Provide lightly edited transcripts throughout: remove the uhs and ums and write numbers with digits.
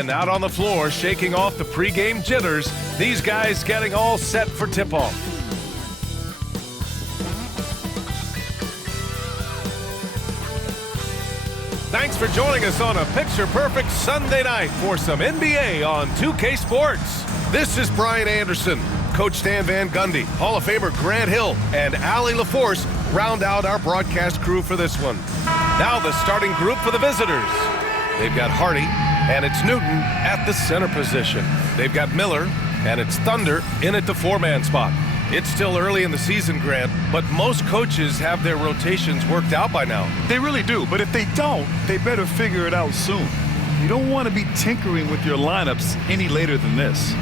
And out on the floor, shaking off the pregame jitters, these guys getting all set for tip-off. Thanks for joining us on a picture-perfect Sunday night for some NBA on 2K Sports. This is Brian Anderson. Coach Stan Van Gundy, Hall of Famer Grant Hill, and Allie LaForce round out our broadcast crew for this one. Now the starting group for the visitors. They've got Hardy, and it's Newton at the center position. They've got Miller, and it's Thunder in at the four-man spot. It's still early in the season, Grant, but most coaches have their rotations worked out by now. They really do, but if they don't, they better figure it out soon. You don't want to be tinkering with your lineups any later than this.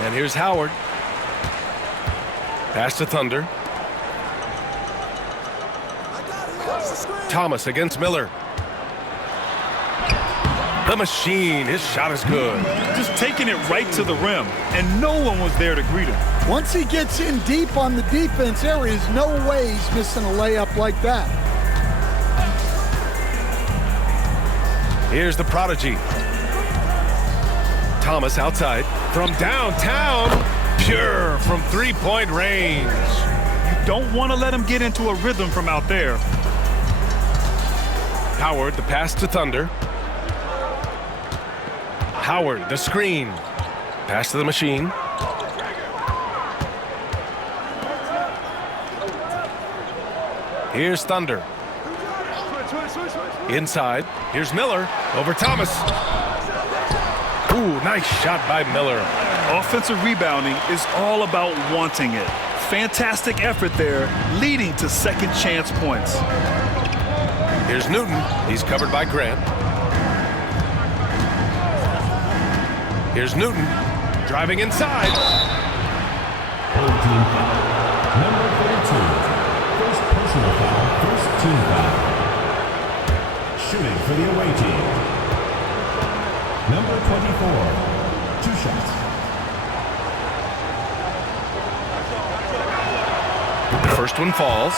And here's Howard. Pass to Thunder. Thomas against Miller. The machine, his shot is good. Just taking it right to the rim, and no one was there to greet him. Once he gets in deep on the defense, there is no way he's missing a layup like that. Here's the prodigy. Thomas outside. From downtown, pure from three-point range. You don't want to let him get into a rhythm from out there. Howard, the pass to Thunder. Howard, the screen. Pass to the machine. Here's Thunder. Inside. Here's Miller over Thomas. Ooh, nice shot by Miller. Offensive rebounding is all about wanting it. Fantastic effort there, leading to second chance points. Here's Newton. He's covered by Grant. Here's Newton. Driving inside. Team foul. Number 32. First personal foul. First team foul. Shooting for the away team. Number 24. 2 shots. The first one falls.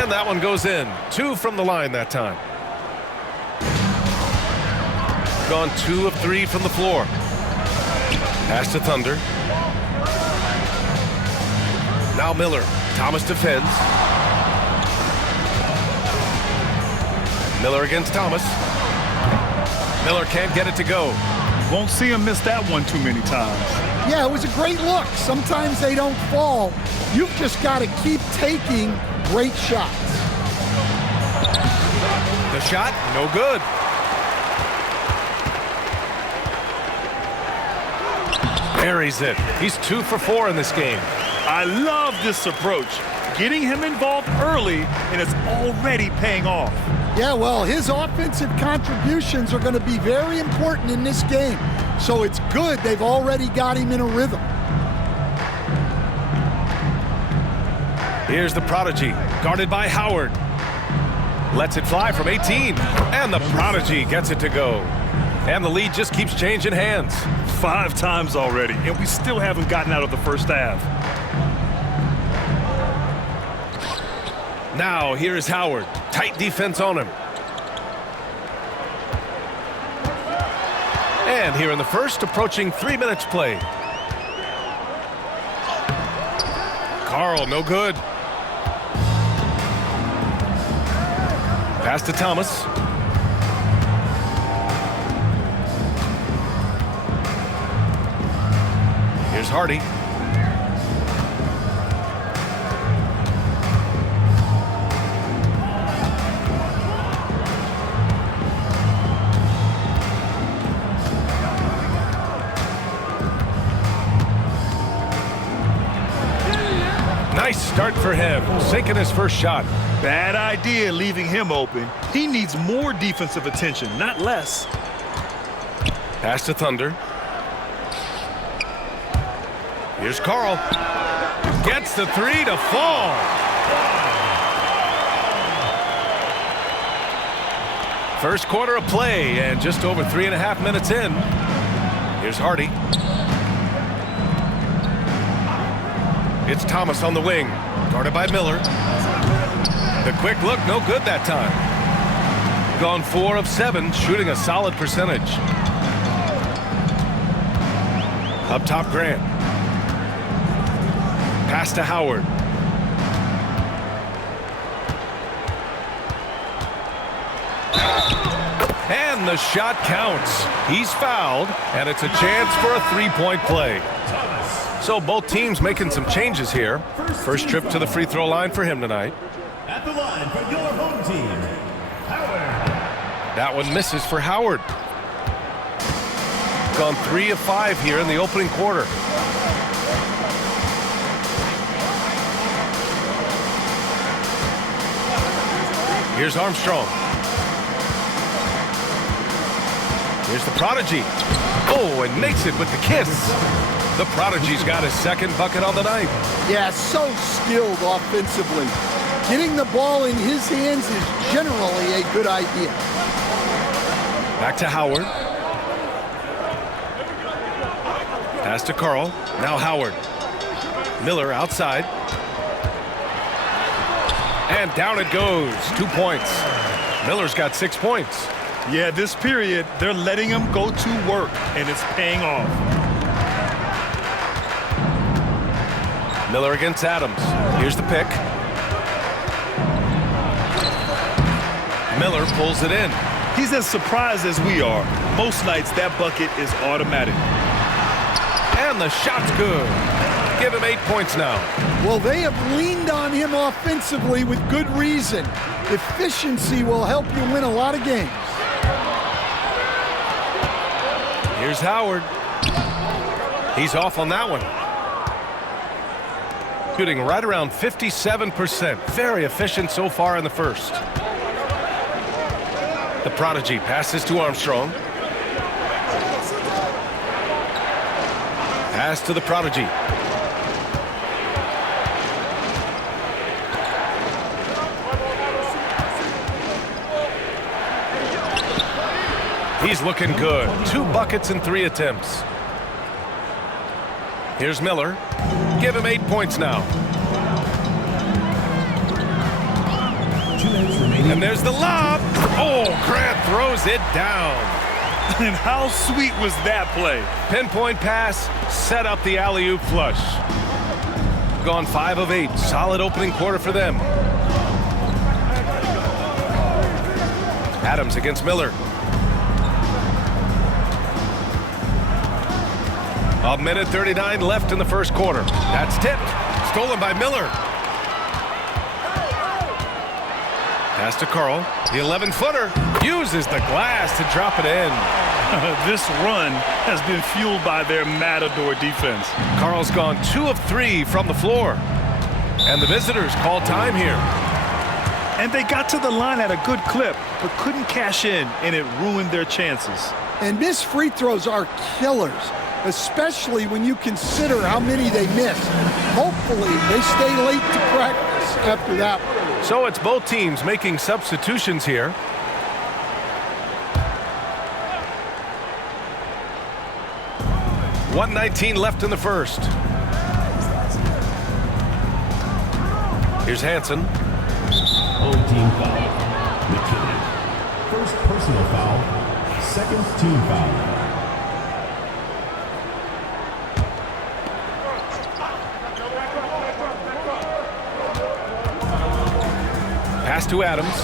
And that one goes in. 2 from the line that time. Gone 2 of 3 from the floor. Pass to Thunder. Now Miller. Thomas defends. Miller against Thomas. Miller can't get it to go. Won't see him miss that one too many times. Yeah, it was a great look. Sometimes they don't fall. You've just got to keep taking great shots. The shot, no good. Buries it. He's 2 for 4 in this game. I love this approach. Getting him involved early, and it's already paying off. Yeah, well, his offensive contributions are going to be very important in this game. So it's good they've already got him in a rhythm. Here's the prodigy, guarded by Howard. Lets it fly from 18, and the prodigy gets it to go. And the lead just keeps changing hands. 5 times already, and we still haven't gotten out of the first half. Now, here's Howard. Tight defense on him. And here in the first, approaching 3 minutes played. Carl, no good. Pass to Thomas. Here's Hardy. Nice start for him, sinking his first shot. Bad idea leaving him open. He needs more defensive attention, not less. Pass to Thunder. Here's Carl. Gets the three to fall. First quarter of play and just over 3.5 minutes in. Here's Hardy. It's Thomas on the wing, guarded by Miller. The quick look, no good that time. Gone 4 of 7, shooting a solid percentage. Up top, Grant. Pass to Howard. And the shot counts. He's fouled, and it's a chance for a three-point play. So both teams making some changes here. First trip to the free throw line for him tonight. At the line for your home team, Howard. That one misses for Howard. Gone 3 of 5 here in the opening quarter. Here's Armstrong. Here's the Prodigy. Oh, and makes it with the kiss. The Prodigy's got his second bucket on the night. Yeah, so skilled offensively. Getting the ball in his hands is generally a good idea. Back to Howard. Pass to Carl. Now Howard. Miller outside. And down it goes. 2 points. Miller's got 6 points. Yeah, this period, they're letting him go to work, and it's paying off. Miller against Adams. Here's the pick. Miller pulls it in. He's as surprised as we are. Most nights, that bucket is automatic. And the shot's good. Give him 8 points now. Well, they have leaned on him offensively with good reason. Efficiency will help you win a lot of games. Here's Howard. He's off on that one. Shooting right around 57%. Very efficient so far in the first. The Prodigy passes to Armstrong. Pass to the Prodigy. He's looking good. 2 buckets in 3 attempts. Here's Miller. Give him 8 points now. 2 minutes remaining. And there's the lob. Oh, Grant throws it down. And how sweet was that play? Pinpoint pass, set up the alley-oop flush. Gone 5 of 8. Solid opening quarter for them. Adams against Miller. A minute 39 left in the first quarter. That's tipped. Stolen by Miller. Pass to Carl. The 11-footer uses the glass to drop it in. This run has been fueled by their Matador defense. Carl's gone 2 of 3 from the floor. And the visitors call time here. And they got to the line at a good clip, but couldn't cash in, and it ruined their chances. And missed free throws are killers, especially when you consider how many they missed. Hopefully, they stay late to practice after that one. So it's both teams making substitutions here. .119 left in the first. Here's Hansen. Home team foul. McKinnon. First personal foul. Second team foul. Pass to Adams.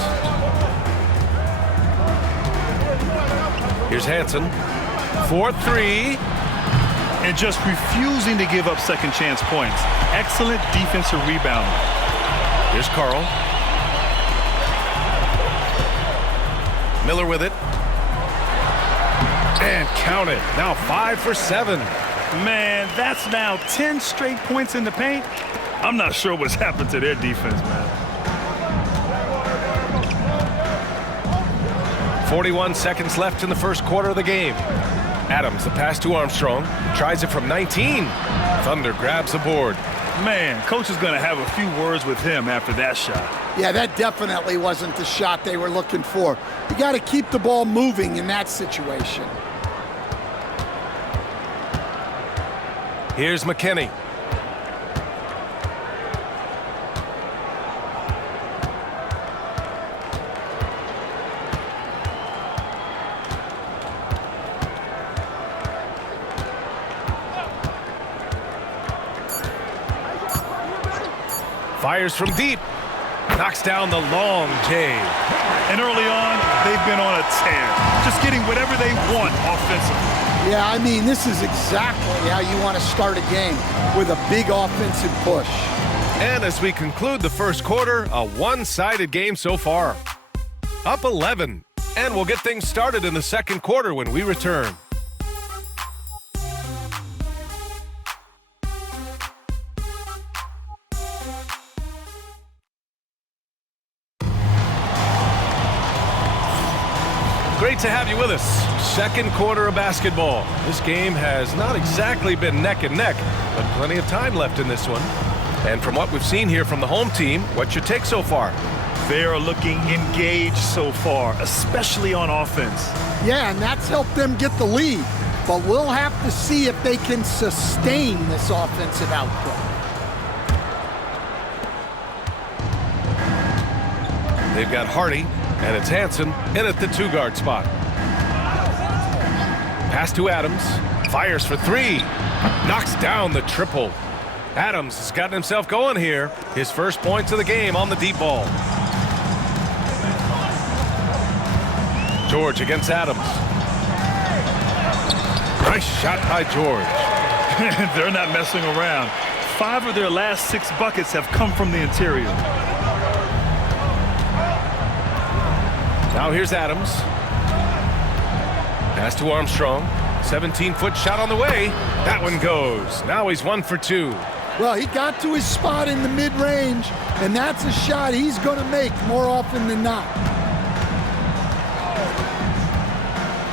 Here's Hansen. 4-3. And just refusing to give up second chance points. Excellent defensive rebound. Here's Carl. Miller with it. And count it. Now 5 for 7. Man, that's now 10 straight points in the paint. I'm not sure what's happened to their defense, man. 41 seconds left in the first quarter of the game. Adams, the pass to Armstrong. Tries it from 19. Thunder grabs the board. Man, coach is going to have a few words with him after that shot. Yeah, that definitely wasn't the shot they were looking for. You got to keep the ball moving in that situation. Here's McKinney. Fires from deep. Knocks down the long J. And early on, they've been on a tear. Just getting whatever they want offensively. Yeah, I mean, this is exactly how you want to start a game, with a big offensive push. And as we conclude the first quarter, a one-sided game so far. Up 11. And we'll get things started in the second quarter when we return. Great to have you with us. Second quarter of basketball. This game has not exactly been neck and neck, but plenty of time left in this one. And from what we've seen here from the home team, what's your take so far? They are looking engaged so far, especially on offense. Yeah, and that's helped them get the lead. But we'll have to see if they can sustain this offensive output. They've got Hardy, and it's Hansen in at the two-guard spot. Pass to Adams. Fires for three. Knocks down the triple. Adams has gotten himself going here. His first points of the game on the deep ball. George against Adams. Nice shot by George. They're not messing around. 5 of their last 6 buckets have come from the interior. Now here's Adams. Pass to Armstrong. 17-foot shot on the way. That one goes. Now he's 1 for 2. Well, he got to his spot in the mid-range, and that's a shot he's going to make more often than not.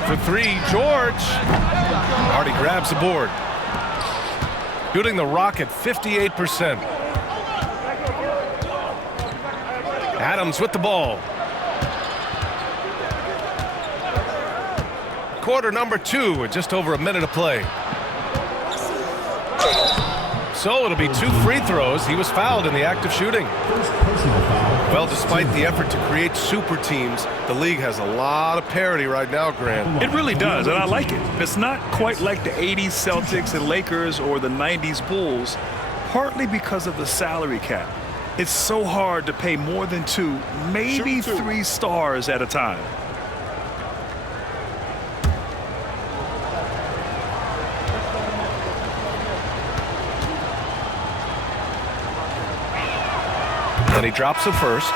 For 3, George. Hardy grabs the board. Shooting the rock at 58%. Adams with the ball. Quarter number 2 with just over a minute of play. So it'll be 2 free throws. He was fouled in the act of shooting. Well, despite the effort to create super teams, the league has a lot of parity right now, Grant. It really does, and I like it. It's not quite like the 80s Celtics and Lakers or the 90s Bulls, partly because of the salary cap. It's so hard to pay more than 2, maybe 3 stars at a time. And he drops the first.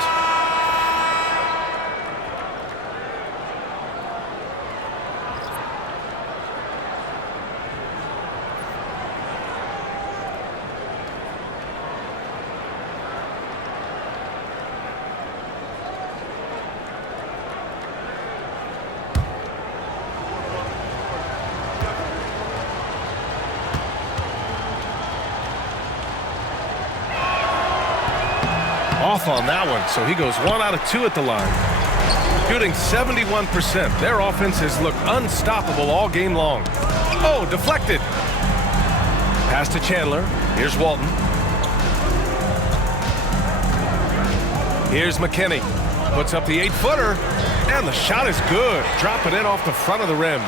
Off on that one, so he goes 1 out of 2 at the line. Shooting 71%. Their offense has looked unstoppable all game long. Oh, deflected. Pass to Chandler. Here's Walton. Here's McKinney. Puts up the 8-footer, and the shot is good. Dropping in off the front of the rim.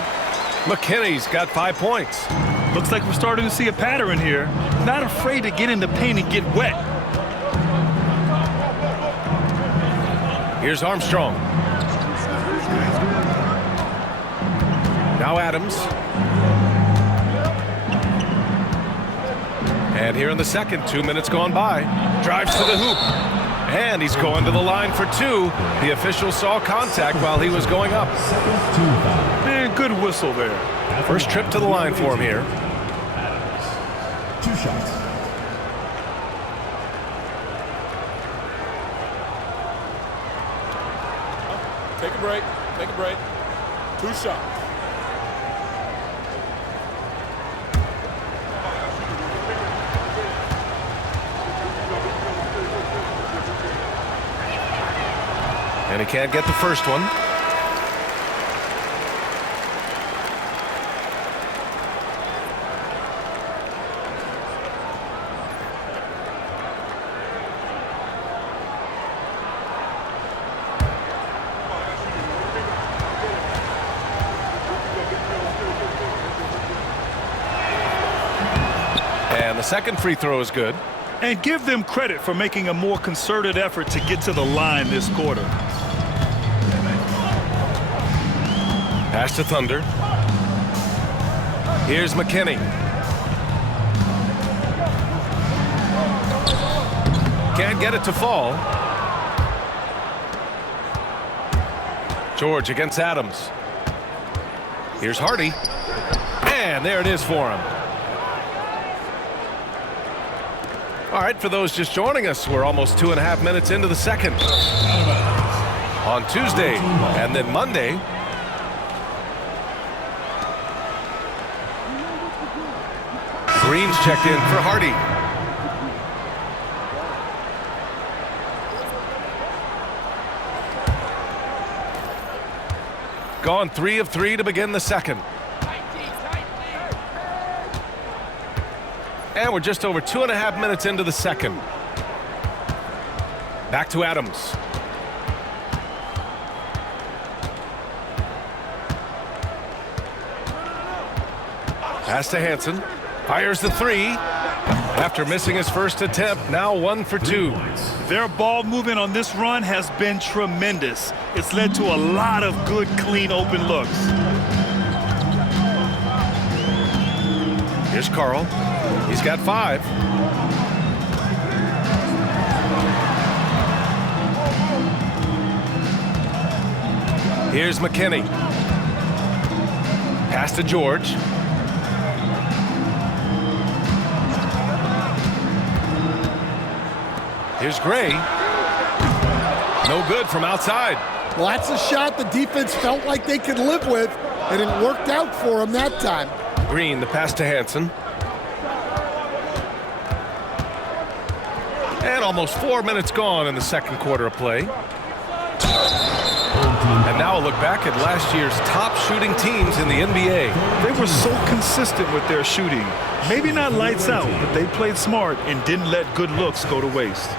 McKinney's got 5 points. Looks like we're starting to see a pattern here. Not afraid to get in the paint and get wet. Here's Armstrong. Now Adams. And here in the second, 2 minutes gone by. Drives to the hoop. And he's going to the line for 2. The official saw contact while he was going up. Man, good whistle there. First trip to the line for him here. 2 shots. Take a break. Take a break. 2 shots. And he can't get the first one. And the second free throw is good. And give them credit for making a more concerted effort to get to the line this quarter. Pass to Thunder. Here's McKinney. Can't get it to fall. George against Adams. Here's Hardy. And there it is for him. All right, for those just joining us, we're almost 2.5 minutes into the second. On Tuesday and then Monday. Green's checked in for Hardy. Gone 3 of 3 to begin the second. And we're just over 2.5 minutes into the second. Back to Adams. Pass to Hansen. Fires the three. After missing his first attempt, now 1 for 2. Their ball movement on this run has been tremendous. It's led to a lot of good, clean, open looks. Here's Carl. He's got 5. Here's McKinney. Pass to George. Here's Gray. No good from outside. Well, that's a shot the defense felt like they could live with, and it worked out for them that time. Green, the pass to Hansen. And almost 4 minutes gone in the second quarter of play. And now a look back at last year's top shooting teams in the NBA. They were so consistent with their shooting. Maybe not lights out, but they played smart and didn't let good looks go to waste.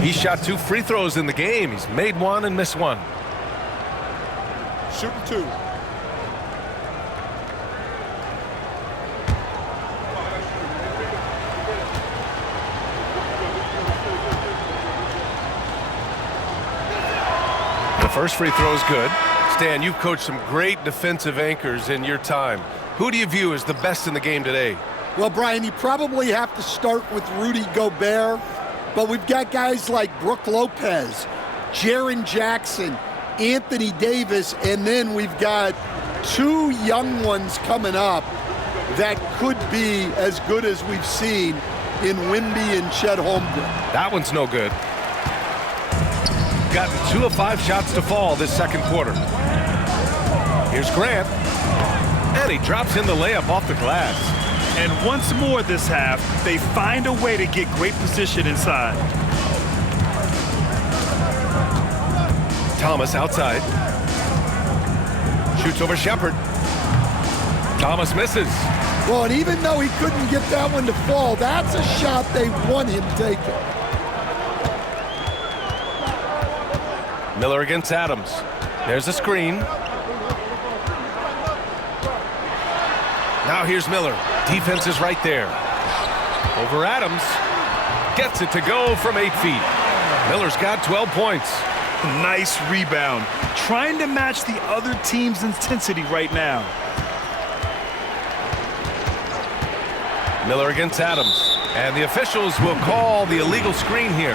He shot 2 free throws in the game. He's made 1 and missed 1. Shooting 2. The first free throw is good. Stan, you've coached some great defensive anchors in your time. Who do you view as the best in the game today? Well, Brian, you probably have to start with Rudy Gobert, but we've got guys like Brook Lopez, Jaren Jackson, Anthony Davis, and then we've got 2 young ones coming up that could be as good as we've seen in Wemby and Chet Holmgren. That one's no good. Got 2 of 5 shots to fall this second quarter. Here's Grant. And he drops in the layup off the glass. And once more this half, they find a way to get great position inside. Thomas outside. Shoots over Shepard. Thomas misses. Well, and even though he couldn't get that one to fall, that's a shot they want him taking. Miller against Adams. There's a screen. Now here's Miller. Defense is right there. Over Adams. Gets it to go from 8 feet. Miller's got 12 points. Nice rebound. Trying to match the other team's intensity right now. Miller against Adams. And the officials will call the illegal screen here.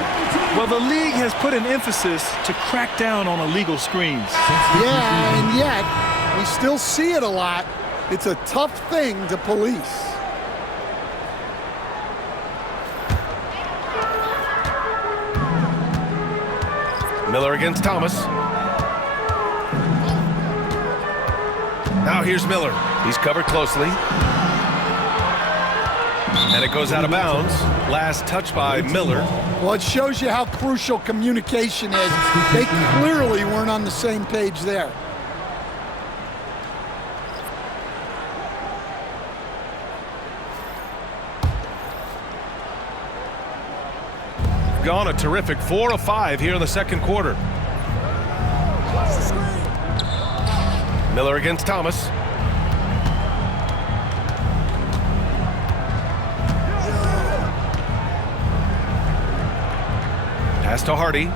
Well, the league has put an emphasis to crack down on illegal screens. Yeah, and yet we still see it a lot. It's a tough thing to police. Miller against Thomas. Now here's Miller. He's covered closely. And it goes out of bounds. Last touch by Miller. Well, it shows you how crucial communication is. They clearly weren't on the same page there. Gone a terrific 4 of 5 here in the second quarter. Miller against Thomas. Pass to Hardy.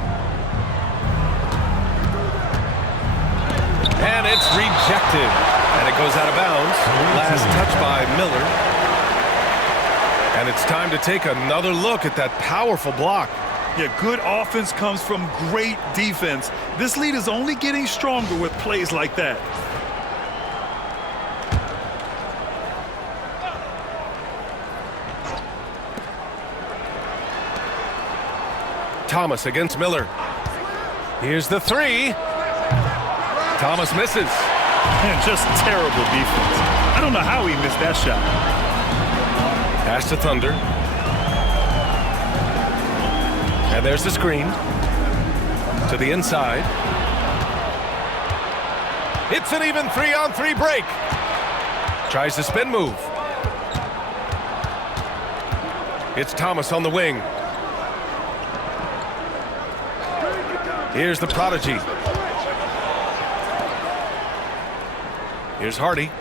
And it's rejected. And it goes out of bounds. Last touch by Miller. And it's time to take another look at that powerful block. Yeah, good offense comes from great defense. This lead is only getting stronger with plays like that. Thomas against Miller. Here's the three. Thomas misses. Man, just terrible defense. I don't know how he missed that shot. Pass to Thunder. And there's the screen. To the inside. It's an even 3-on-3 break. Tries the spin move. It's Thomas on the wing. Here's the prodigy. Here's Hardy.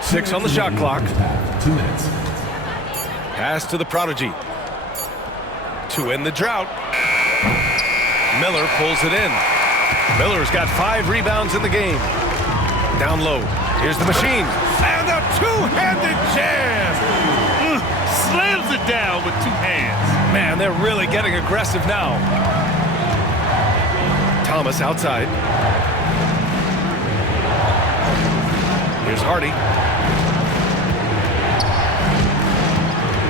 Six on the shot clock. 2 minutes. Pass to the prodigy. To end the drought. Miller pulls it in. Miller's got 5 rebounds in the game. Down low. Here's the machine. And a two-handed jam. Slams it down with 2 hands. Man, they're really getting aggressive now. Thomas outside. Here's Hardy.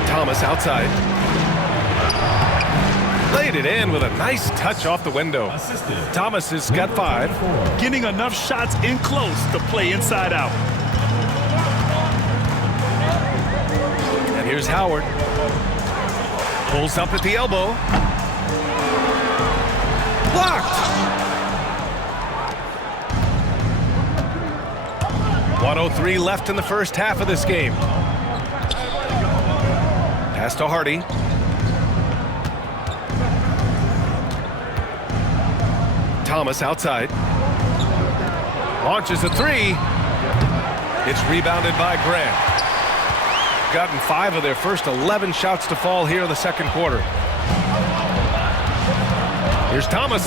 Thomas outside. Laid it in with a nice touch off the window. Assisted. Thomas has got 5. Getting enough shots in close to play inside out. And here's Howard. Pulls up at the elbow. Blocked. 1:03 left in the first half of this game. Pass to Hardy. Thomas outside. Launches a 3. It's rebounded by Grant. Gotten 5 of their first 11 shots to fall here in the second quarter. Here's Thomas.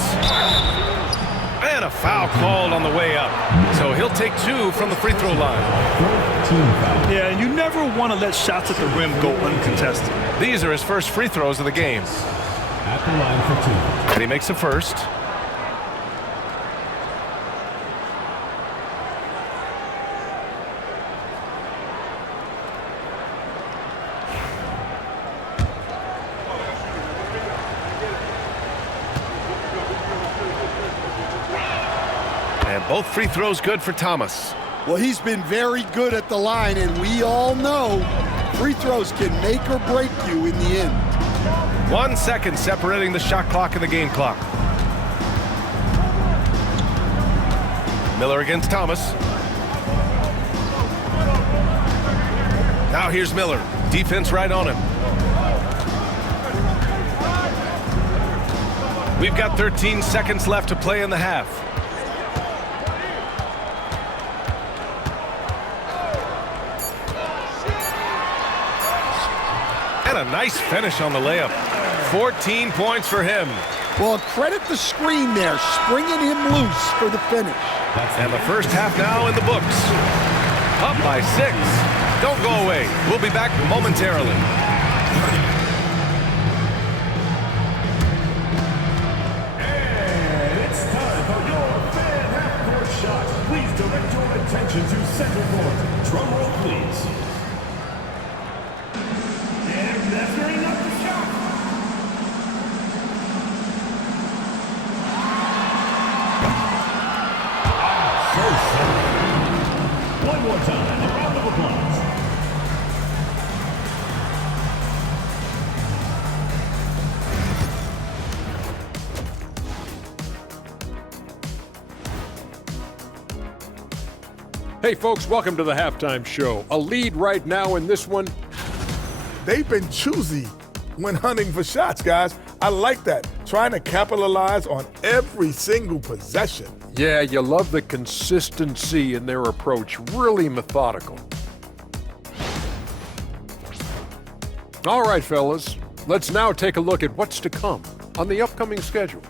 And a foul called on the way up. So he'll take 2 from the free throw line. Yeah, and you never want to let shots at the rim go uncontested. These are his first free throws of the game. At the line for 2. And he makes the first. And both free throws good for Thomas. Well, he's been very good at the line, and we all know free throws can make or break you in the end. 1 second separating the shot clock and the game clock. Miller against Thomas. Now here's Miller. Defense right on him. We've got 13 seconds left to play in the half. And a nice finish on the layup. 14 points for him. Well, credit the screen there, springing him loose for the finish. And the first half now in the books. Up by 6. Don't go away. We'll be back momentarily. And it's time for your fan half-court shot. Please direct your attention to center court. Drum roll, please. And measuring up the shot. Hey, folks, welcome to the halftime show. A lead right now in this one. They've been choosy when hunting for shots, guys. I like that. Trying to capitalize on every single possession. Yeah, you love the consistency in their approach. Really methodical. All right, fellas. Let's now take a look at what's to come on the upcoming schedule.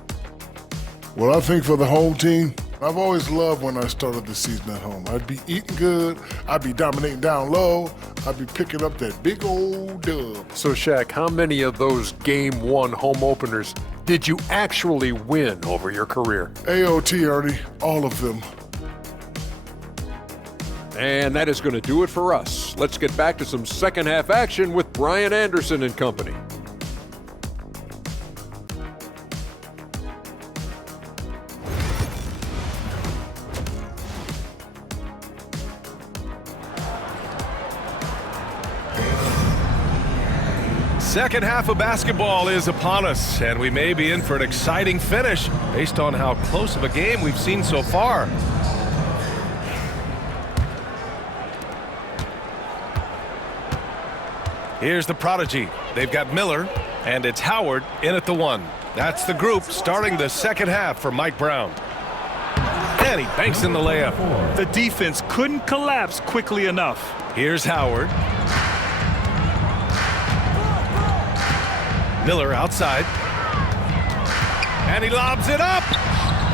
Well, I think for the home team, I've always loved when I started the season at home. I'd be eating good, I'd be dominating down low, I'd be picking up that big old dub. So, Shaq, how many of those Game 1 home openers did you actually win over your career? AOT, Ernie, all of them. And that is going to do it for us. Let's get back to some second half action with Brian Anderson and company. Second half of basketball is upon us, and we may be in for an exciting finish based on how close of a game we've seen so far. Here's the Prodigy. They've got Miller, and it's Howard in at the 1. That's the group starting the second half for Mike Brown. And he banks in the layup. The defense couldn't collapse quickly enough. Here's Howard. Miller outside. And he lobs it up.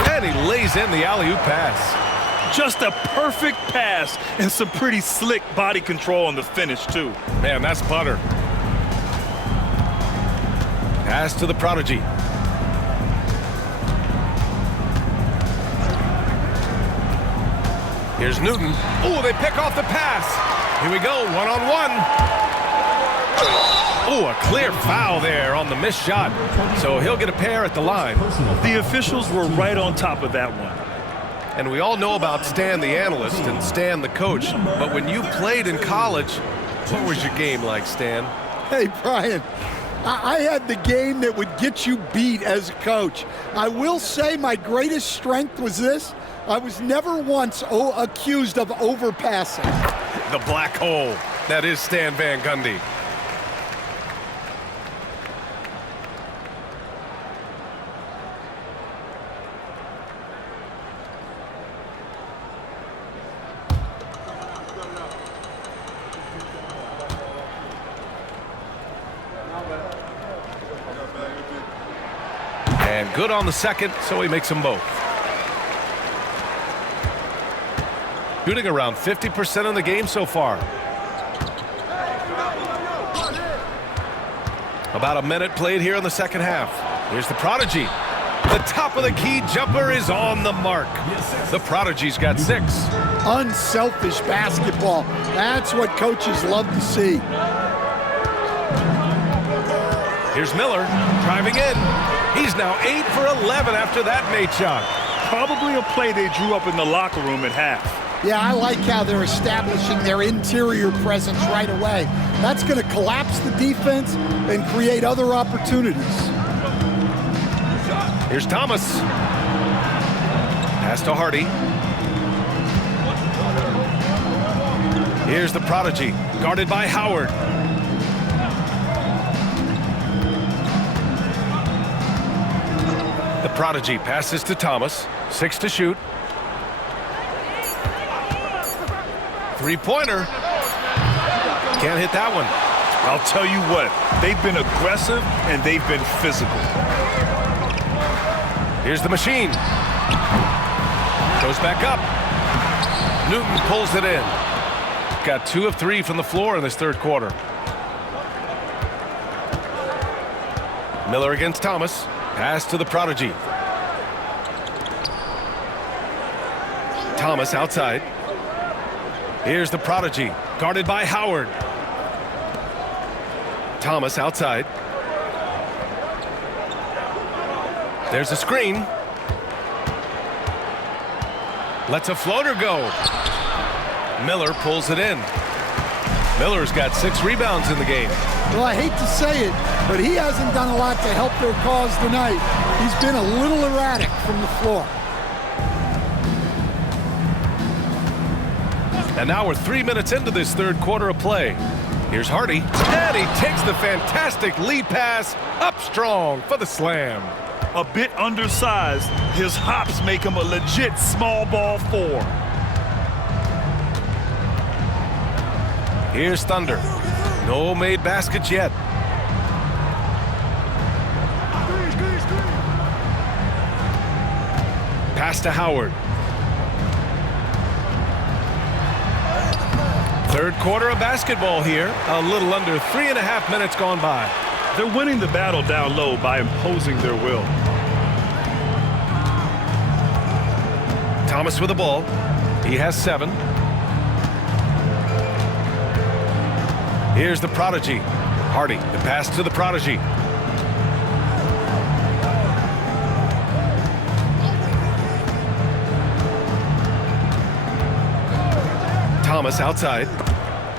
And he lays in the alley-oop pass. Just a perfect pass and some pretty slick body control on the finish, too. Man, that's butter. Pass to the Prodigy. Here's Newton. Oh, they pick off the pass. Here we go, one-on-one. Oh, a clear foul there on the missed shot. So he'll get a pair at the line. The officials were right on top of that one. And we all know about Stan the analyst and Stan the coach. But when you played in college, what was your game like, Stan? Hey, Brian, I had the game that would get you beat as a coach. I will say my greatest strength was this. I was never once accused of overpassing. The black hole. That is Stan Van Gundy. And good on the second, so he makes them both. Shooting around 50% in the game so far. About a minute played here in the second half. Here's the Prodigy. The top of the key jumper is on the mark. The Prodigy's got 6. Unselfish basketball. That's what coaches love to see. Here's Miller driving in. He's now 8 for 11 after that made shot. Probably a play they drew up in the locker room at half. Yeah, I like how they're establishing their interior presence right away. That's going to collapse the defense and create other opportunities. Here's Thomas. Pass to Hardy. Here's the Prodigy, guarded by Howard. The Prodigy passes to Thomas. 6 to shoot. Three-pointer. Can't hit that one. I'll tell you what, they've been aggressive and they've been physical. Here's the machine. Goes back up. Newton pulls it in. Got 2 of 3 from the floor in this third quarter. Miller against Thomas. Pass to the Prodigy. Thomas outside. Here's the Prodigy, guarded by Howard. Thomas outside. There's a screen. Lets a floater go. Miller pulls it in. Miller's got 6 rebounds in the game. Well, I hate to say it, but he hasn't done a lot to help their cause tonight. He's been a little erratic from the floor. And now we're 3 minutes into this third quarter of play. Here's Hardy, and he takes the fantastic lead pass up strong for the slam. A bit undersized, his hops make him a legit small ball 4. Here's Thunder. No made baskets yet. Pass to Howard. Third quarter of basketball here. A little under 3.5 minutes gone by. They're winning the battle down low by imposing their will. Thomas with the ball. He has 7. Here's the prodigy. Hardy, the pass to the prodigy. Thomas outside.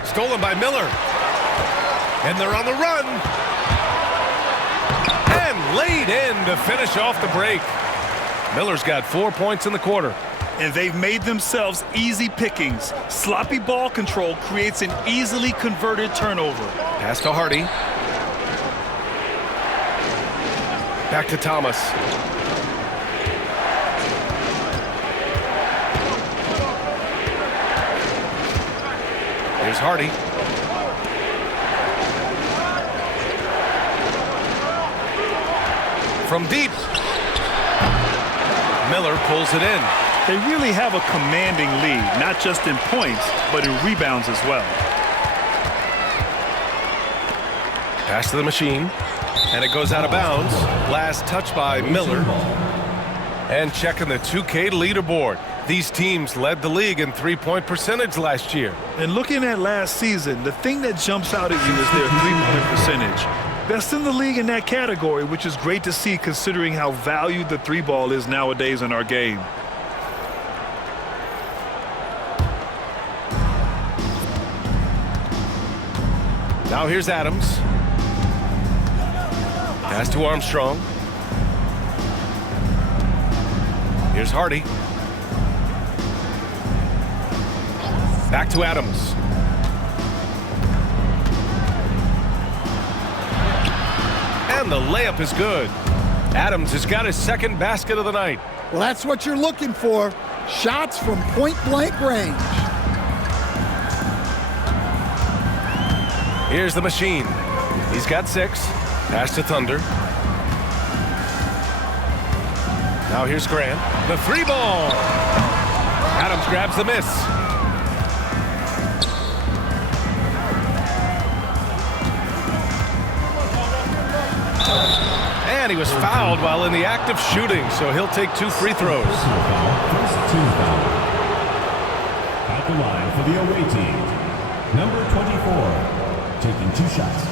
Stolen by Miller. And they're on the run. And laid in to finish off the break. Miller's got 4 points in the quarter. And they've made themselves easy pickings. Sloppy ball control creates an easily converted turnover. Pass to Hardy. Back to Thomas. Here's Hardy. From deep. Miller pulls it in. They really have a commanding lead, not just in points, but in rebounds as well. Pass to the machine, and it goes out of bounds. Last touch by Miller. And checking the 2K leaderboard. These teams led the league in three-point percentage last year. And looking at last season, the thing that jumps out at you is their three-point percentage. Best in the league in that category, which is great to see considering how valued the three ball is nowadays in our game. Now here's Adams. Pass to Armstrong. Here's Hardy. Back to Adams. And the layup is good. Adams has got his second basket of the night. Well, that's what you're looking for. Shots from point-blank range. Here's the machine. He's got 6. Pass to Thunder. Now here's Grant. The 3-ball. Adams grabs the miss. And he was fouled while in the act of shooting, so he'll take 2 free throws. First team foul. At the line for the away team, number 24, taking 2 shots.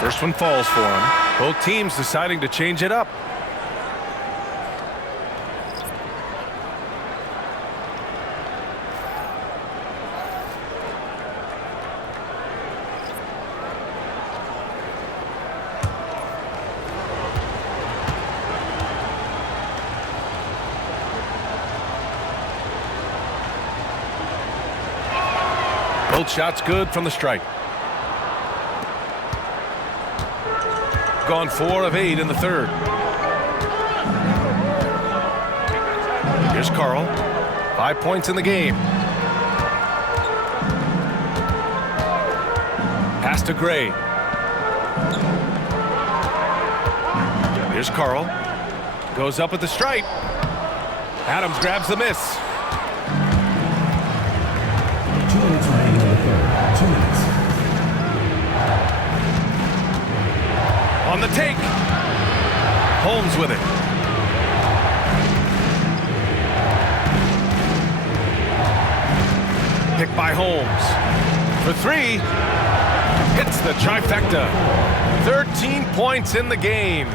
First one falls for him. Both teams deciding to change it up. Both shots good from the stripe. Gone 4 of 8 in the third. Here's Carl. 5 points in the game. Pass to Gray. Here's Carl. Goes up at the stripe. Adams grabs the miss. 2 minutes remaining in the third. 2 minutes. On the take. Holmes with it. Picked by Holmes. For 3. Hits the trifecta. 13 points in the game.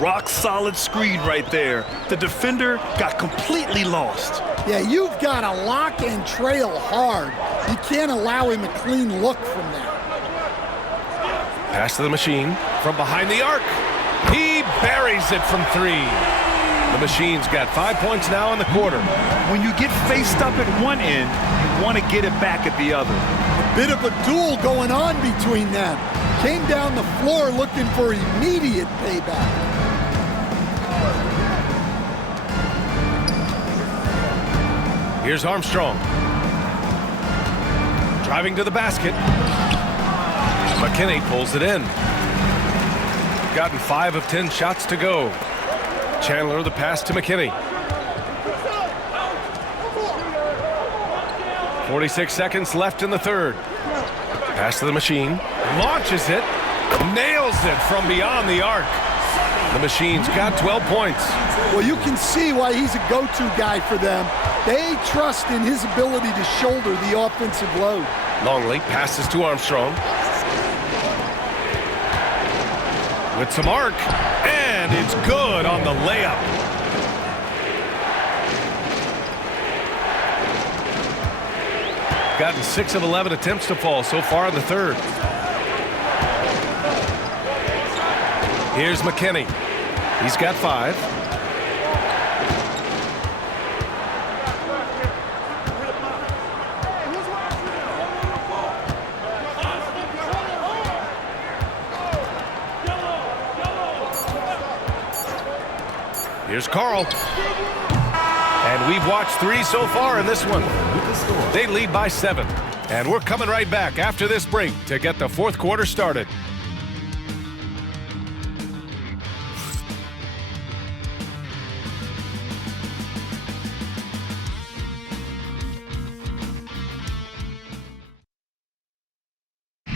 rock-solid screen right there. The defender got completely lost. Yeah, you've got to lock and trail hard. You can't allow him a clean look from there. Pass to the machine from behind the arc. He buries it from 3. The machine's got 5 points now in the quarter. When you get faced up at one end, you want to get it back at the other. Bit of a duel going on between them. Came down the floor looking for immediate payback. Here's Armstrong. Driving to the basket. McKinney pulls it in. Gotten 5 of 10 shots to go. Chandler the pass to McKinney. 46 seconds left in the third. Pass to the machine. Launches it. Nails it from beyond the arc. The machine's got 12 points. Well, you can see why he's a go-to guy for them. They trust in his ability to shoulder the offensive load. Longley passes to Armstrong. With some arc. And it's good on the layup. Gotten 6 of 11 attempts to fall so far in the third. Here's McKinney. He's got 5. Here's Carl. And we've watched 3 so far in this one. They lead by 7. And we're coming right back after this break to get the fourth quarter started.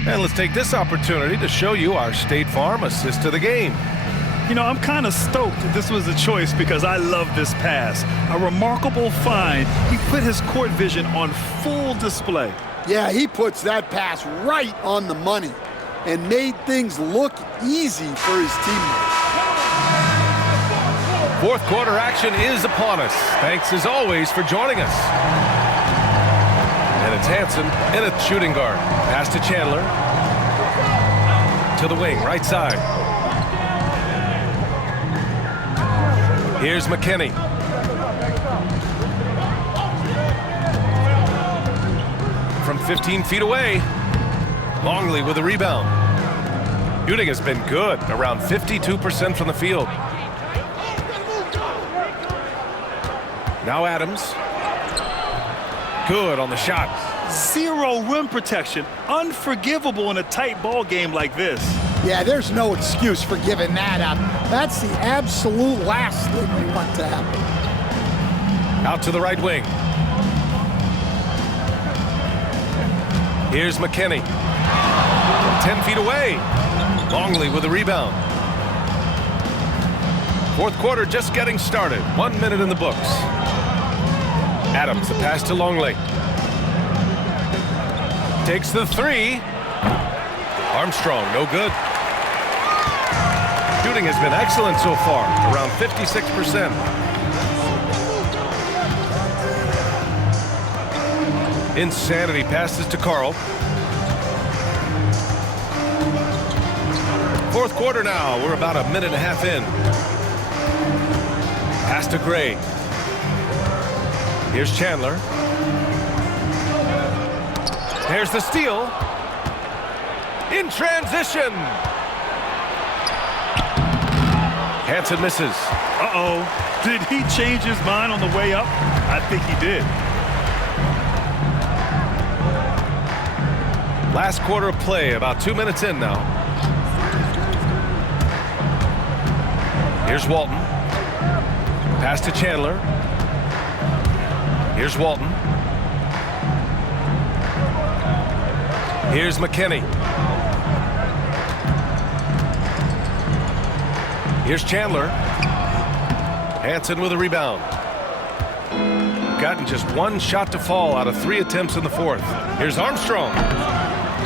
And let's take this opportunity to show you our State Farm assist to the game. You know, I'm kind of stoked that this was a choice because I love this pass. A remarkable find. He put his court vision on full display. Yeah, he puts that pass right on the money and made things look easy for his teammates. Fourth quarter action is upon us. Thanks as always for joining us. And it's Hansen in a shooting guard. Pass to Chandler. To the wing, right side. Here's McKinney. From 15 feet away. Longley with a rebound. Shooting has been good, around 52% from the field. Now Adams. Good on the shot. Zero rim protection. Unforgivable in a tight ball game like this. Yeah, there's no excuse for giving that up. That's the absolute last thing you want to happen. Out to the right wing. Here's McKinney. 10 feet away. Longley with a rebound. Fourth quarter just getting started. 1 minute in the books. Adams, the pass to Longley. Takes the 3. Armstrong, no good. Shooting has been excellent so far, around 56%. Insanity passes to Carl. Fourth quarter now, we're about a minute and a half in. Pass to Gray. Here's Chandler. There's the steal. In transition. Hansen misses. Uh-oh. Did he change his mind on the way up? I think he did. Last quarter of play, about 2 minutes in now. Here's Walton. Pass to Chandler. Here's Walton. Here's McKinney. Here's Chandler. Hansen with a rebound. Gotten just 1 shot to fall out of 3 attempts in the fourth. Here's Armstrong.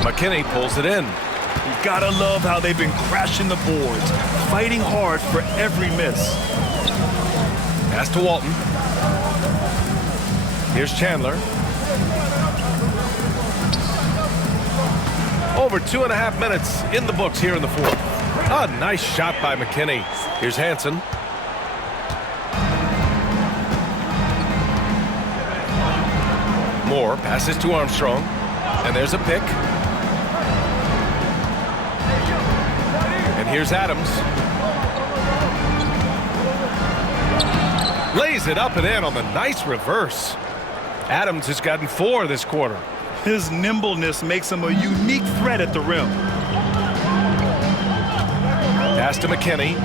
McKinney pulls it in. He Gotta love how they've been crashing the boards, fighting hard for every miss. Pass to Walton. Here's Chandler. Over 2.5 minutes in the books here in the fourth. A nice shot by McKinney. Here's Hansen. Moore passes to Armstrong. And there's a pick. And here's Adams. Lays it up and in on the nice reverse. Adams has gotten 4 this quarter. His nimbleness makes him a unique threat at the rim. Pass to McKinney.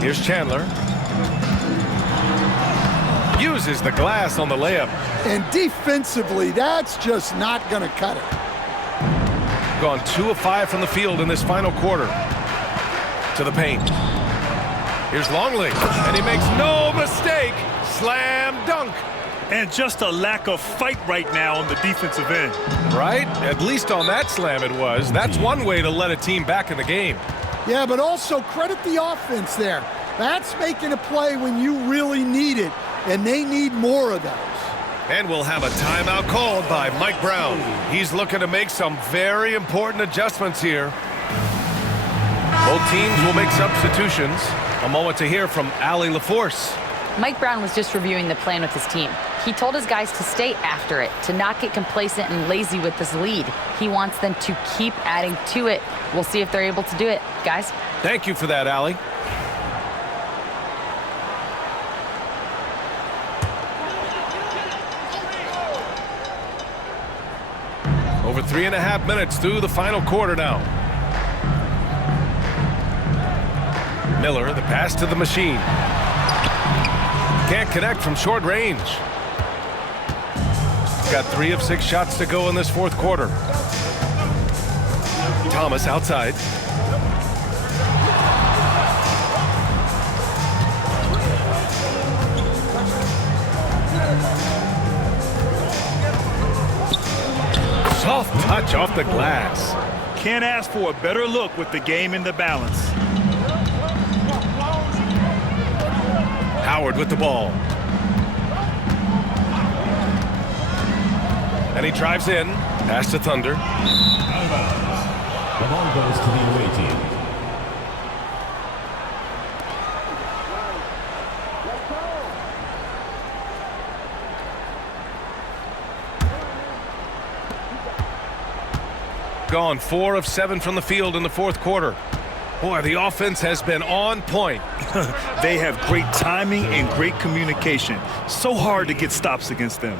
Here's Chandler. Uses the glass on the layup. And defensively, that's just not going to cut it. Gone 2 of 5 from the field in this final quarter. To the paint. Here's Longley, and he makes no mistake. Slam dunk. And just a lack of fight right now on the defensive end. Right? At least on that slam it was. That's one way to let a team back in the game. Yeah, but also credit the offense there. That's making a play when you really need it, and they need more of those. And we'll have a timeout called by Mike Brown. He's looking to make some very important adjustments here. Both teams will make substitutions. A moment to hear from Allie LaForce. Mike Brown was just reviewing the plan with his team. He told his guys to stay after it, to not get complacent and lazy with this lead. He wants them to keep adding to it. We'll see if they're able to do it. Guys? Thank you for that, Allie. Over 3.5 minutes through the final quarter now. Miller, the pass to the machine. Can't connect from short range. Got 3 of 6 shots to go in this fourth quarter. Thomas outside. Soft touch off the glass. Can't ask for a better look with the game in the balance. Howard with the ball. And he drives in. Pass to Thunder. Out of bounds. The ball goes to the away team. Gone 4 of 7 from the field in the fourth quarter. Boy, the offense has been on point. They have great timing and great communication. So hard to get stops against them.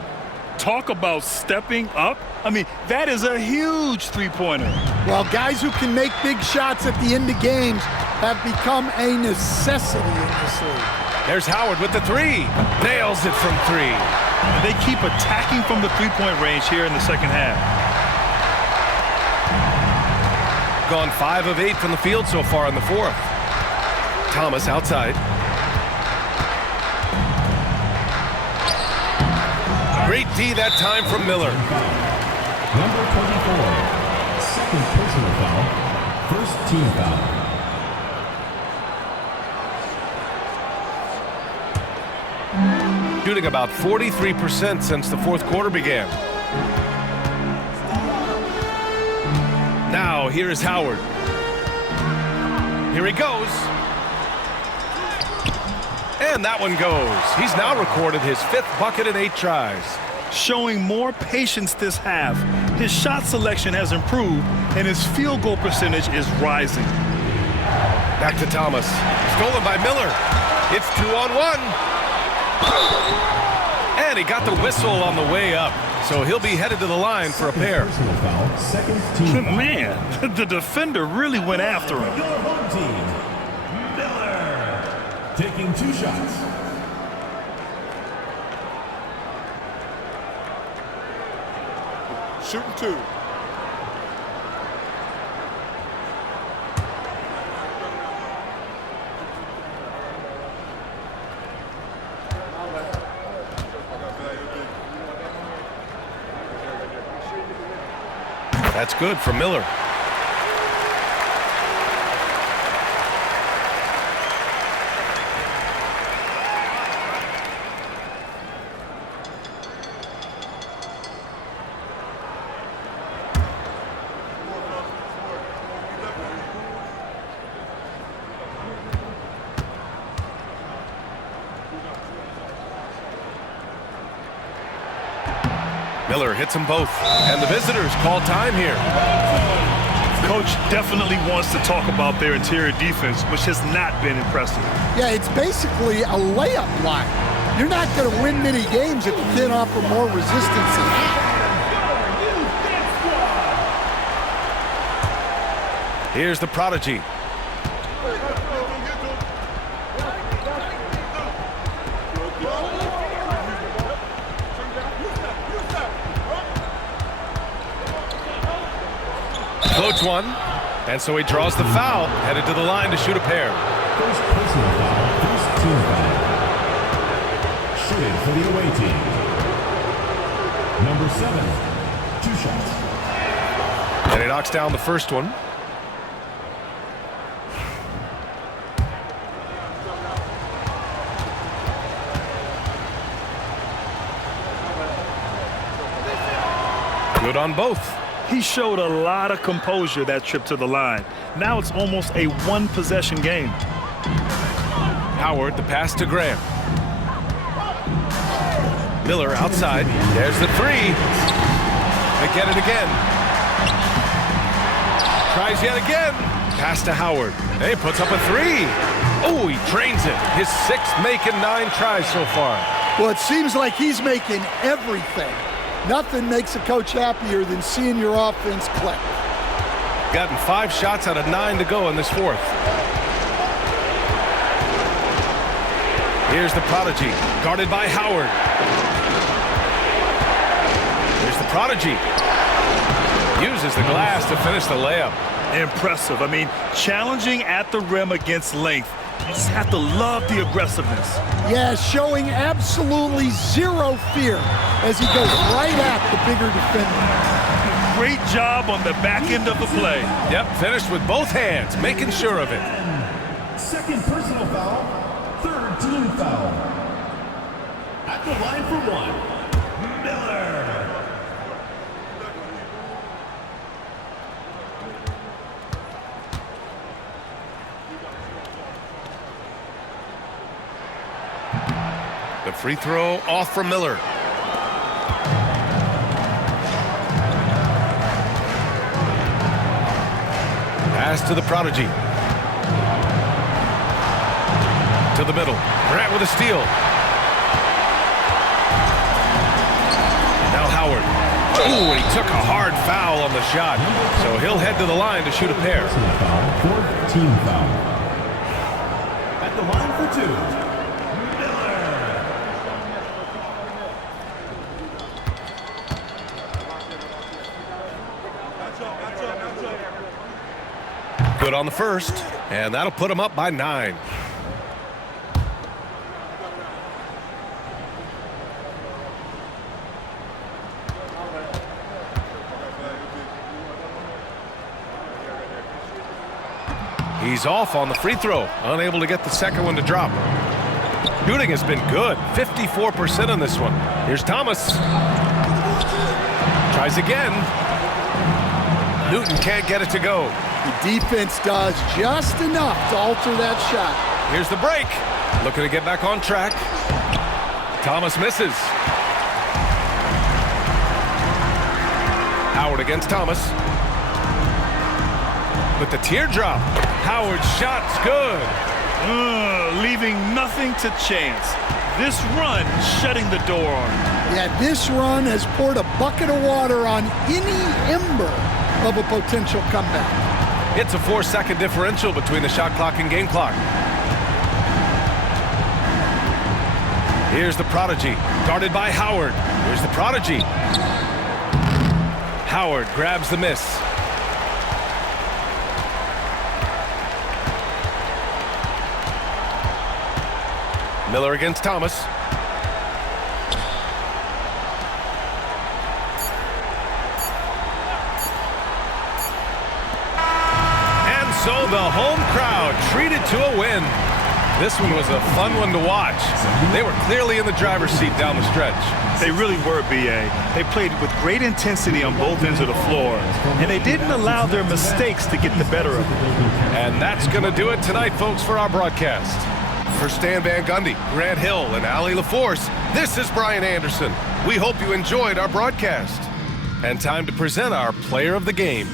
Talk about stepping up. I mean, that is a huge three-pointer. Well, guys who can make big shots at the end of games have become a necessity in this league. There's Howard with the 3. Nails it from 3. And they keep attacking from the three-point range here in the second half. Gone 5 of 8 from the field so far in the fourth. Thomas outside. Great D that time from Miller. Number 24, second personal foul, first team foul. Shooting about 43% since the fourth quarter began. Now, here is Howard. Here he goes. And that one goes. He's now recorded his 5th bucket in 8 tries. Showing more patience this half. His shot selection has improved, and his field goal percentage is rising. Back to Thomas. Stolen by Miller. It's 2-on-1. And he got the whistle on the way up. So he'll be headed to the line for a pair. Personal foul, second team foul. Man, the defender really went after him. Your home team, Miller, taking 2 shots. Shooting 2. That's good for Miller. Miller hits them both, and the visitors call time here. Coach definitely wants to talk about their interior defense, which has not been impressive. Yeah, it's basically a layup line. You're not going to win many games if you can't offer more resistance than that. Here's the prodigy. Floats one, and so he draws the foul, headed to the line to shoot a pair. First personal foul, first team foul. Shooting for the away team. Number 7, 2 shots. And he knocks down the first one. Good on both. He showed a lot of composure that trip to the line. Now it's almost a one-possession game. Howard, the pass to Graham. Miller outside. There's the three. They get it again. Tries yet again. Pass to Howard. He puts up a three. Oh, he drains it. His 6th make in 9 tries so far. Well, it seems like he's making everything. Nothing makes a coach happier than seeing your offense click. Gotten 5 shots out of 9 to go in this 4th. Here's the prodigy, guarded by Howard. Here's the prodigy. Uses the glass to finish the layup. Impressive. I mean, challenging at the rim against length. You just have to love the aggressiveness. Yeah, showing absolutely zero fear as he goes right at the bigger defender. Great job on the back end of the play. Yep, finished with both hands, making sure of it. Second personal foul, third team foul. At the line for 1, Miller. The free throw off from Miller. Pass to the prodigy. To the middle. Grant with a steal. Now Howard. Ooh, he took a hard foul on the shot. So he'll head to the line to shoot a pair. Fourth team foul. At the line for 2. Good on the first, and that'll put him up by 9. He's off on the free throw, unable to get the second one to drop. Shooting has been good, 54% on this one. Here's Thomas. Tries again. Newton can't get it to go. The defense does just enough to alter that shot. Here's the break. Looking to get back on track. Thomas misses. Howard against Thomas. With the teardrop. Howard's shot's good. Leaving nothing to chance. This run shutting the door on him. Yeah, this run has poured a bucket of water on any ember of a potential comeback. It's a 4-second differential between the shot clock and game clock. Here's the prodigy, guarded by Howard. Here's the prodigy. Howard grabs the miss. Miller against Thomas. the home crowd treated to a win. This one was a fun one to watch. They were clearly in the driver's seat down the stretch. They really were, B.A. They played with great intensity on both ends of the floor, and they didn't allow their mistakes to get the better of them. And that's going to do it tonight, folks, for our broadcast. For Stan Van Gundy, Grant Hill, and Allie LaForce, this is Brian Anderson. We hope you enjoyed our broadcast. And time to present our player of the game.